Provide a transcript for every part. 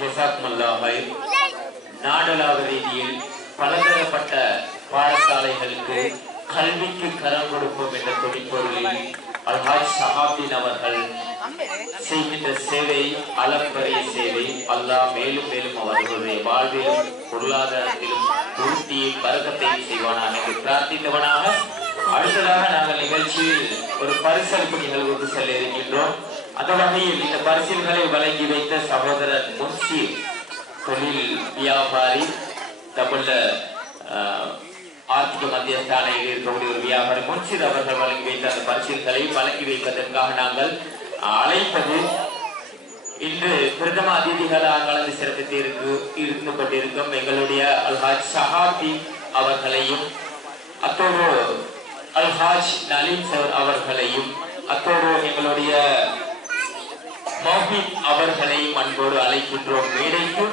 ஜஸாக்குமுல்லாஹ் நாடளாவ ரீதியில் பலதரப்பட்ட பாடசாலைகளுக்கு கல்விக்கு கரம் கொடுப்போம் என்ற தொழிற்பொருளில் அல்ஹாஜ் ஷஹாப்தீன் அவர்கள் செய்கின்ற சேவை அளப்பரிய சேவை. அல்லாஹ் மேலும் மேலும் அவர்களுடைய வாழ்விலும் பொருளாதாரத்திலும் பூர்த்தியை பரக்கத்தையும் செய்வானாக என்று பிரார்த்தித்தவனாக அடுத்ததாக நாங்கள் நிகழ்ச்சியில் ஒரு பரிசளிப்பு நிகழ்வுக்கு செல்ல இருக்கின்றோம். அந்த வகையில் இந்த பரிசில்களை வழங்கி வைத்த சகோதரர் முன்சீர் தொழில் வியாபாரி தமிழ ஆர்த்திக மத்தியஸ்தானையில் இருக்கக்கூடிய ஒரு வியாபாரி முன்சீர் அவர்கள் வழங்கி வைத்த அந்த பரிசில்களை வழங்கி வைப்பதற்காக நாங்கள் அழைப்பது இன்று பிரதம அதிதிகளாக கலந்து சிறப்பித்து இருந்து கொண்டிருக்கும் எங்களுடைய அல்ஹாஜ் ஷஹாப்தீன் அவர்களையும் அத்தோடு அல்ஹாஜ் நலீம் சார் அவர்களையும் அத்தோடு எங்களுடைய மௌஹித் அவர்களையும் அன்போடு அழைக்கின்றோம் மேடைக்கு.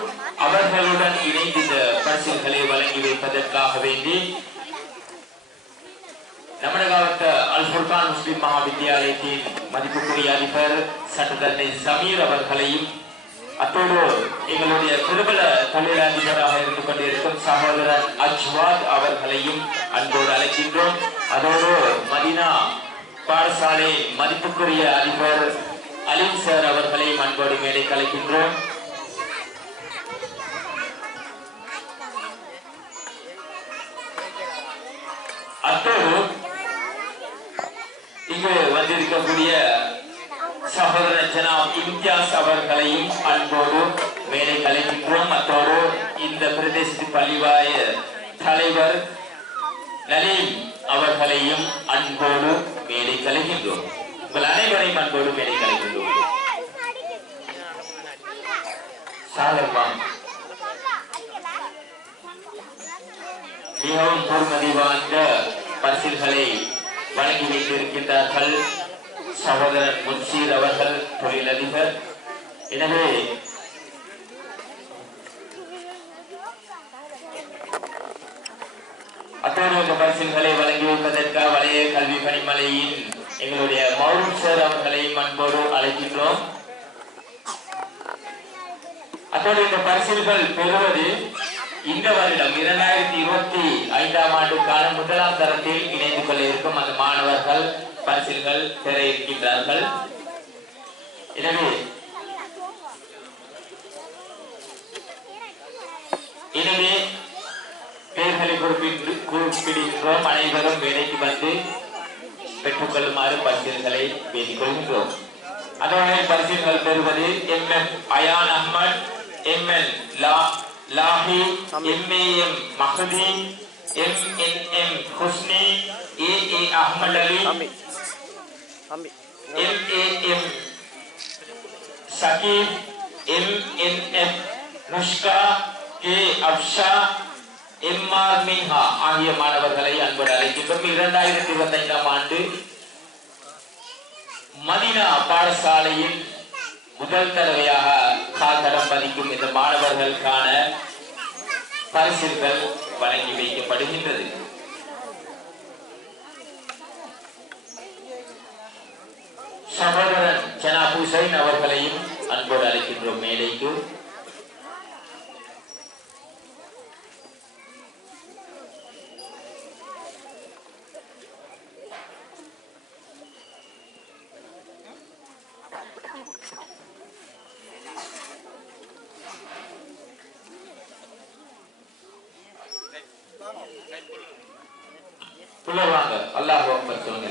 அவர்களுடன் இணைந்து இந்த பரிசுகளை வழங்கி வைப்பதற்காக வேண்டி நமனகாவத்த அல் ஃபுர்கான் முஸ்லிம் மகா வித்தியாலயத்தின் மதிப்புக்குரிய அதிபர் சட்டத்தரணி சமீர் அவர்களையும் அத்தோடு எங்களுடைய பிரபல தொழிலதிபராக இருந்து கொண்டிருக்கும் சகோதரர் அஜ்வாத் அவர்களையும் அன்போடு அழைக்கின்றோம். அதோடு மதீனா பாடசாலை மதிப்புக்குரிய அதிபர் அலீம் சார் அவர்களையும் அன்போடு மேடைக்கு அழைக்கின்றோம். அத்தோடு இங்கு வந்திருக்கக்கூடிய சகோதரர் ஜனாப் இம்தியாஸ் அவர்களையும் அன்போடு மேடை கலைக்கின்றோம். அத்தோடு இந்த பிரதேச பள்ளிவாய தலைவர் நலீம் அவர்களையும் அன்போடு மேடை கலைக்கின்றோம். உங்கள் அனைவரையும் அன்போடு மேடை கலைக்கின்றோம். மிகவும் பொறுமதி வாய்ந்த பரிசில்களை வழங்கி வைத்திருக்கின்றார்கள் சகோதரர் முன்சீர் அவர்கள் தொழிலதிபர். எனவே அத்தோடு இந்த பரிசில்களை வழங்கி வைப்பதற்காக வளைய கல்வி பணிமலையின் எங்களுடைய மௌரூப் சார் அவர்களையும் அன்போடு அழைக்கின்றோம். அத்தோடு இந்த பரிசில்கள் பெறுவது இந்த வருடம் 2025ஆம் ஆண்டுக்கான முதலாம் தரத்தில் இணைந்து கொள்ள இருக்கும் அந்த மாணவர்கள் பரிசில்கள் பெற இருக்கின்றார்கள். எனவே பெயர்களை குறிப்பிடுகின்றோம். அனைவரும் வேலைக்கு வந்து பெற்றுக் கொள்ளுமாறு பரிசில்களை வேண்டிக் கொள்கின்றோம். அதோட பரிசில்கள் பெறுவது MM Ayan Ahmed, ML Lahi, MAM Mahdi, MNM Husni, AA Ahmed Ali, MAM Saqib, MNF Nushka, K Afsha, MR Minha ஆகிய மாணவர்களை அன்போடு அழைக்கின்றோம். 2025ஆம் ஆண்டு மதீனா பாடசாலையில் முதல் தடவையாக கால்தடம் பதிக்கும் இந்த மாணவர்களுக்கான பரிசுகள் வழங்கி வைக்கப்படுகின்றது. சகோதரன் ஜனாப் ஹுசைன் அவர்களையும் அன்போடு அழைக்கின்றோம் மேடைக்கு. வாங்க அல்லாஹ் அக்பர் சொல்லுங்க.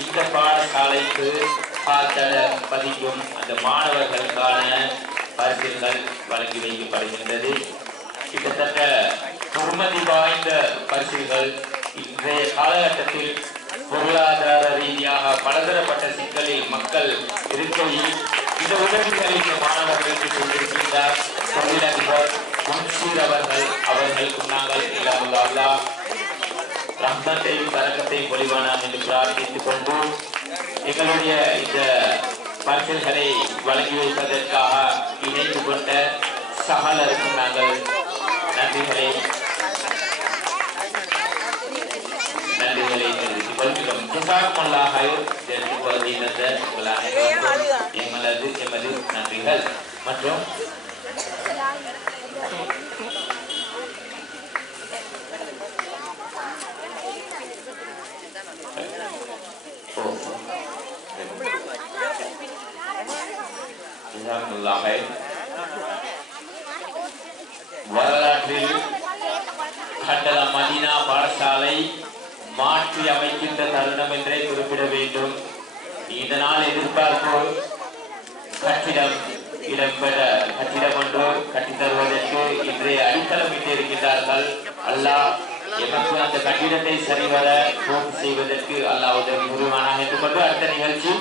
இந்த பாடசாலைக்கு பதிக்கும் அந்த மாணவர்களுக்கான பரிசுகள் வழங்கி வைக்கப்படுகின்றது. கிட்டத்தட்ட பொறுமதி வாய்ந்த பரிசுகள் இன்றைய காலகட்டத்தில் பொருளாதார ரீதியாக பலதரப்பட்ட சிக்கலில் மக்கள் இருக்கையில் இந்த உதவிகளை இந்த மாணவர்களுக்கு கொண்டிருக்கின்றார் தொழிலதிபர் முன்சீர் அவர்களுக்கு நாங்கள் ரஹ்மத்தையும் பரக்கத்தையும் பொழிவானாக என்று பிரார்த்தித்துக் கொண்டு எங்களுடைய இந்த பரிசல்களை வழங்கி வைப்பதற்காக இணைந்து கொண்ட சகலருக்கும் நாங்கள் நன்றிகளை தெரிவித்துக் கொள்கிறோம். எமது நன்றிகள் மற்றும் வரலாற்றில் கண்டல மதீனா பாடசாலை மாற்றி அமைக்கின்ற தருணம் என்றே குறிப்பிட வேண்டும். இதனால் எதிர்பார்ப்பு கட்டிடம் இடம்பெற கட்டிடம் ஒன்று கட்டித்தருவதற்கு இன்றைய அடித்தளம் இட்டிருக்கின்றார்கள். அல்லாஹ் எமக்கு அந்த கட்டிடத்தை சரிவர பூர்த்தி செய்வதற்கு அல்லாஹ் உதவி புரிவானாக என்று கொண்டு அடுத்த நிகழ்ச்சி